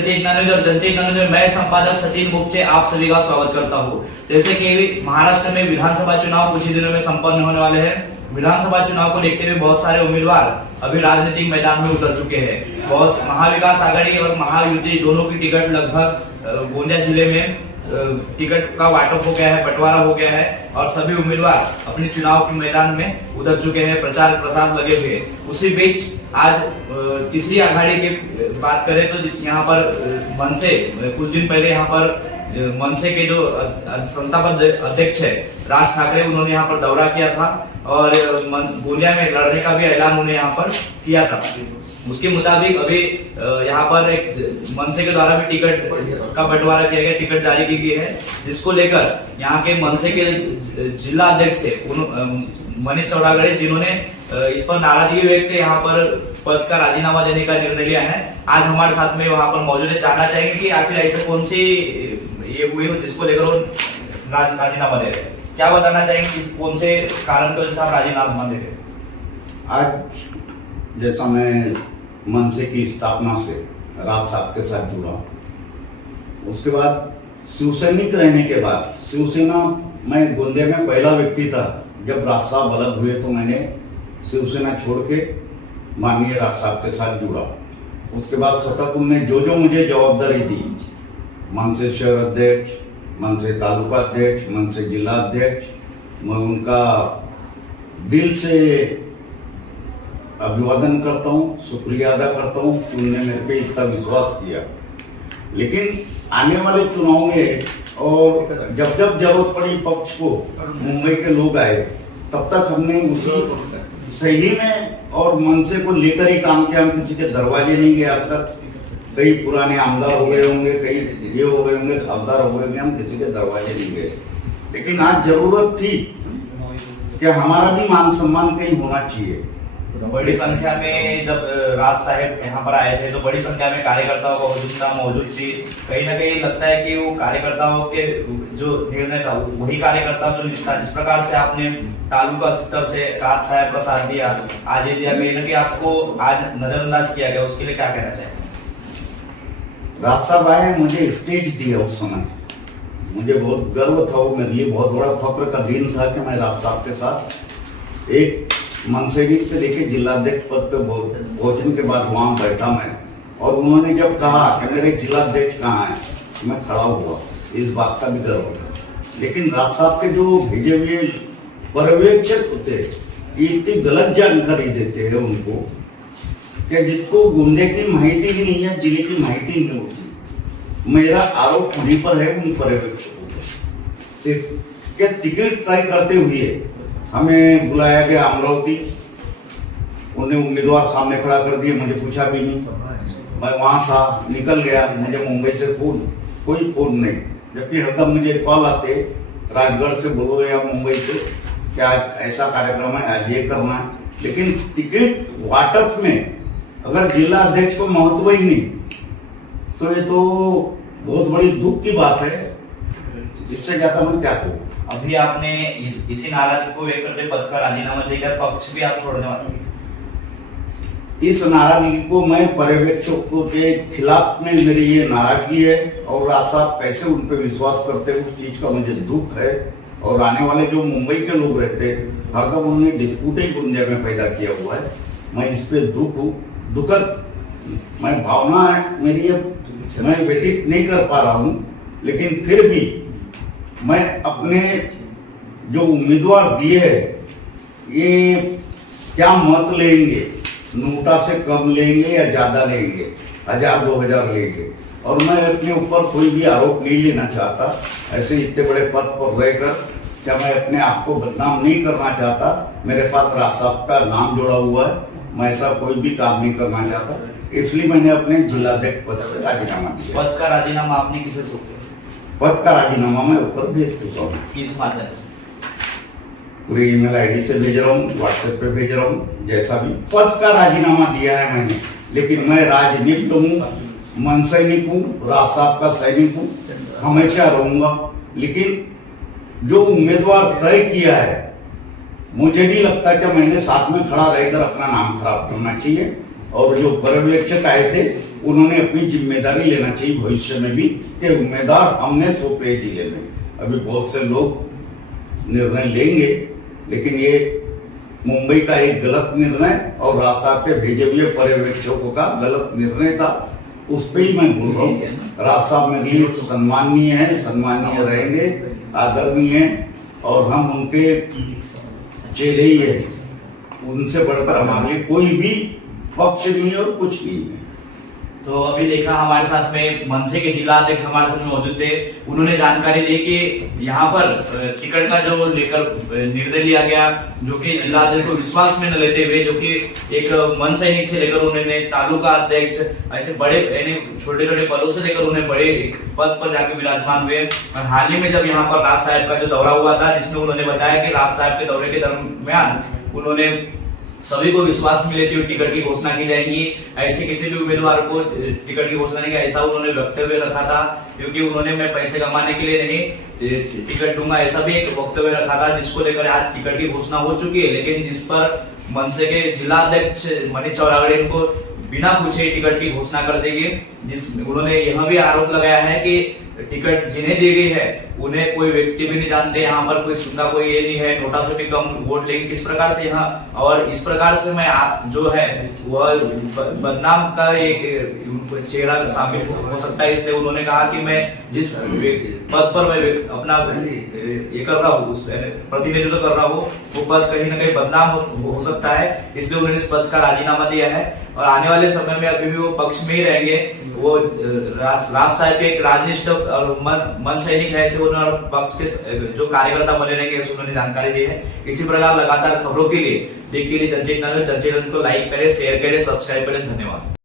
जनचेतना न्यूज और जनचेतना न्यूज में मैं संपादक सचिन मुक्चे आप सभी का स्वागत करता हूँ। जैसे कि महाराष्ट्र में विधानसभा चुनाव कुछ ही दिनों में संपन्न होने वाले हैं। विधानसभा चुनाव को देखते हुए बहुत सारे उम्मीदवार अभी राजनीतिक मैदान में उतर चुके हैं। बहुत महाविकास आघाड़ी और महायुति दोनों की टिकट लगभग गोंदिया जिले में टिकट का वाटअप हो गया है, बंटवारा हो गया है और सभी उम्मीदवार अपने चुनाव के मैदान में उतर चुके हैं, प्रचार प्रसार लगे हुए हैं। उसी बीच आज तीसरी आघाड़ी की बात करें तो जिस यहाँ पर मनसे कुछ दिन पहले यहाँ पर मनसे के जो संस्थापक अध्यक्ष है राज ठाकरे, उन्होंने यहाँ पर दौरा किया था और गोंदिया में लड़ने का भी ऐलान उन्होंने यहाँ पर किया था। उसके मुताबिक अभी यहाँ पर एक मनसे के द्वारा भी टिकट का बंटवारा किया गया, टिकट जारी की गई है, जिसको लेकर यहाँ के मनसे के जिला अध्यक्ष थे मनीष चौड़ागड़े, जिन्होंने इस पर नाराजगी व्यक्त यहाँ पर पद का राजीनामा देने का निर्णय लिया है। आज हमारे साथ में वहाँ पर मौजूद है, जानना चाहेंगे कि आखिर ऐसे कौन सी ये हुई जिसको लेकर वो राजीनामा दे रहे हैं। क्या बताना चाहेंगे कौन से कारण की वजह से आप राजीनामा दे रहे हैं? आज जैसा मैं मनसे की स्थापना से राज साहब के साथ जुड़ा, उसके बाद शिवसैनिक रहने के बाद शिवसेना, मैं गोंदिया में पहला व्यक्ति था जब राज साहब अलग हुए तो मैंने शिवसेना छोड़ के माननीय राज साहब के साथ जुड़ा। उसके बाद सतत उन्होंने जो मुझे जवाबदारी दी, मनसे शहर अध्यक्ष, मनसे तालुका अध्यक्ष, मनसे जिला अध्यक्ष, मैं उनका दिल से अभिवादन करता हूँ, शुक्रिया अदा करता हूँ कि उन्होंने मेरे पे इतना विश्वास किया। लेकिन आने वाले चुनाव में और जब जब जरूरत पड़ी पक्ष को, मुंबई के लोग आए, तब तक हमने उसी शैली में और मनसे को लेकर ही काम किया। हम किसी के दरवाजे नहीं गए अब तक। कई पुराने आमदार हो गए होंगे, कई ये हो गए होंगे, खासदार हो गए होंगे, हम किसी के दरवाजे नहीं गए। लेकिन आज जरूरत थी कि हमारा भी मान सम्मान कहीं होना चाहिए। बड़ी संख्या में जब राज साहब यहाँ पर आए थे तो बड़ी संख्या में कार्यकर्ताओं का हुजूम मौजूद थी। कहीं ना कहीं लगता है कि वो कार्यकर्ताओं के जो निर्णय था वही कार्यकर्ता जो जिस प्रकार से आपने तालुका स्तर से राज साहब का साथ दिया, आज ये दिया, कहीं ना कहीं आपको आज नजरअंदाज किया गया, उसके लिए क्या कहना चाहिए? राज साहब आए, मुझे स्टेज दिया उस समय, मुझे बहुत गर्व था, वो मेरे लिए बहुत बड़ा फख्र का दिन था कि मैं राज साहब के साथ एक मनसेविक से लेके जिलाध्यक्ष पद पे पहुंचने के बाद वहां बैठा मैं, और उन्होंने जब कहा कि मेरे जिलाध्यक्ष कहाँ है, मैं खड़ा हुआ, इस बात का भी गर्व था। लेकिन राज साहब के जो भेजे हुए पर्यवेक्षक होते ये इतनी गलत जानकारी देते हैं उनको कि जिसको गोंदिया की माहिती भी नहीं है, जिले की माहिती नहीं होती। मेरा आरोप उन्हीं पर है, उन पर्यवेक्षकों पर। सिर्फ क्या टिकट तय करते हुए हमें बुलाया गया अमरावती, उन्हें उम्मीदवार सामने खड़ा कर दिए, मुझे पूछा भी नहीं, मैं वहाँ था, निकल गया। मुझे मुंबई से कोई फोन नहीं, जबकि हरदम मुझे कॉल आते राजगढ़ से बोलो या मुंबई से क्या ऐसा कार्यक्रम है, आज ये करना है। लेकिन टिकट वाटअप में अगर जिला अध्यक्ष को महत्व ही नहीं तो ये तो बहुत बड़ी दुख की बात है। इससे ज्यादा मैं क्या कहूँ। अभी आपने इसी नाराजगी को व्यक्त करते पद का राजीनामा देकर पक्ष भी आप छोड़ने वाले हैं। इस नाराजगी को मैं पर्यवेक्षकों के खिलाफ में मेरी ये नाराजगी है, और राज साहब कैसे उन पर विश्वास करते हैं उस चीज का मुझे दुख है। और आने वाले जो मुंबई के लोग रहते हरदम उन्होंने डिस्प्यूट ही गोंदिया में पैदा किया हुआ है। मैं इस पे दुखद मैं भावना है मेरी, मैं व्यतीत नहीं कर पा रहा हूँ। लेकिन फिर भी मैं अपने जो उम्मीदवार दिए हैं ये क्या मत लेंगे, नोटा से कम लेंगे या ज्यादा लेंगे, 1000-2000 लेंगे, और मैं अपने ऊपर कोई भी आरोप नहीं लेना चाहता। ऐसे इतने बड़े पद पर रहकर क्या मैं अपने आप को बदनाम नहीं करना चाहता। मेरे साथ राज साहब का नाम जुड़ा हुआ है, मैं ऐसा कोई भी काम नहीं करना चाहता, इसलिए मैंने अपने जिलाध्यक्ष पद से राजीनामा दिया। पद का राजीनामा आपने किसे सौंपा? पद का राजीनामा मैं ऊपर भेज चुका हूँ। किस माध्यम से? पूरी ईमेल आईडी से भेज रहा हूँ, व्हाट्सएप पे भेज रहा हूँ, जैसा भी। पद का राजीनामा दिया है मैंने, लेकिन मैं राजनिष्ठ हूँ, मन सैनिक हूँ, राज साहब का सैनिक हूँ, हमेशा रहूंगा। लेकिन जो उम्मीदवार तय किया है मुझे नहीं लगता कि मैंने साथ में खड़ा रहकर अपना नाम खराब करना चाहिए। और जो पर्यवेक्षक आए थे उन्होंने अपनी जिम्मेदारी लेना चाहिए भविष्य में भी कि उम्मीदवार हमने सौंपे जिले में। अभी बहुत से लोग निर्णय लेंगे, लेकिन ये मुंबई का एक गलत निर्णय और राज साहब के भेजे हुए पर्यवेक्षकों का गलत निर्णय था, उस पर ही मैं बोल रहा हूँ। राज साहब मेरे लिए सम्माननीय है, सम्माननीय रहेंगे, आदरणीय है, और हम उनके चेले ही है। उनसे बढ़कर हमारे लिए कोई भी पक्ष नहीं है और कुछ नहीं है। तो अभी देखा हमारे साथ में मनसे के जिला अध्यक्ष हमारे साथ में मौजूद थे। उन्होंने जानकारी दी कि यहाँ पर टिकट का जो लेकर निर्णय लिया गया, जो कि जिला अध्यक्ष को विश्वास में न लेते हुए, जो कि एक मन सैनिक से लेकर उन्होंने तालुका अध्यक्ष, ऐसे बड़े छोटे छोटे पदों से लेकर उन्हें बड़े पद पर जाकर विराजमान हुए। और हाल ही में जब यहाँ पर राज साहब का जो दौरा हुआ था, जिसमें उन्होंने बताया कि राज साहब के दौरे के दरमियान उन्होंने सभी को विश्वास में लेते हुए टिकट की घोषणा की जाएगी, ऐसे किसी भी उम्मीदवार को टिकट की घोषणा नहीं, ऐसा उन्होंने वक्तव्य रखा था। क्योंकि उन्होंने मैं पैसे कमाने के लिए नहीं टिकट दूंगा, ऐसा भी एक वक्तव्य रखा था, जिसको लेकर आज टिकट की घोषणा हो चुकी है। लेकिन जिस पर मनसे के जिला अध्यक्ष मनीष चौरागड़े इनको बिना पूछे टिकट की घोषणा कर देगी। उन्होंने यह भी आरोप लगाया है कि टिकट जिन्हें दी गई है उन्हें कोई व्यक्ति भी नहीं जानते, यहाँ पर कोई सुनता कोई ये नहीं है, नोटा से भी कम वोट लेंगे, किस प्रकार से यहाँ, और इस प्रकार से मैं जो है वह बदनाम का एक चेहरा शामिल हो सकता है। इसलिए उन्होंने कहा कि मैं जिस पद पर मैं अपना ये कर रहा हूँ, प्रतिनिधित्व कर रहा हूँ, वो पद कहीं ना कहीं बदनाम हो सकता है, इसलिए उन्होंने इस पद का राजीनामा दिया है। और आने वाले समय में अभी भी वो पक्ष में ही रहेंगे। वो राज साहब के एक राजनिष्ठ और मन सैनिक है, ऐसे उन्होंने पक्ष के जो कार्यकर्ता बने रहेंगे, ऐसे उन्होंने जानकारी दी है। इसी प्रकार लगातार खबरों के लिए देखते रहिए जनचेतना न्यूज। जनचेतना को लाइक करें, शेयर करें, सब्सक्राइब करें। धन्यवाद।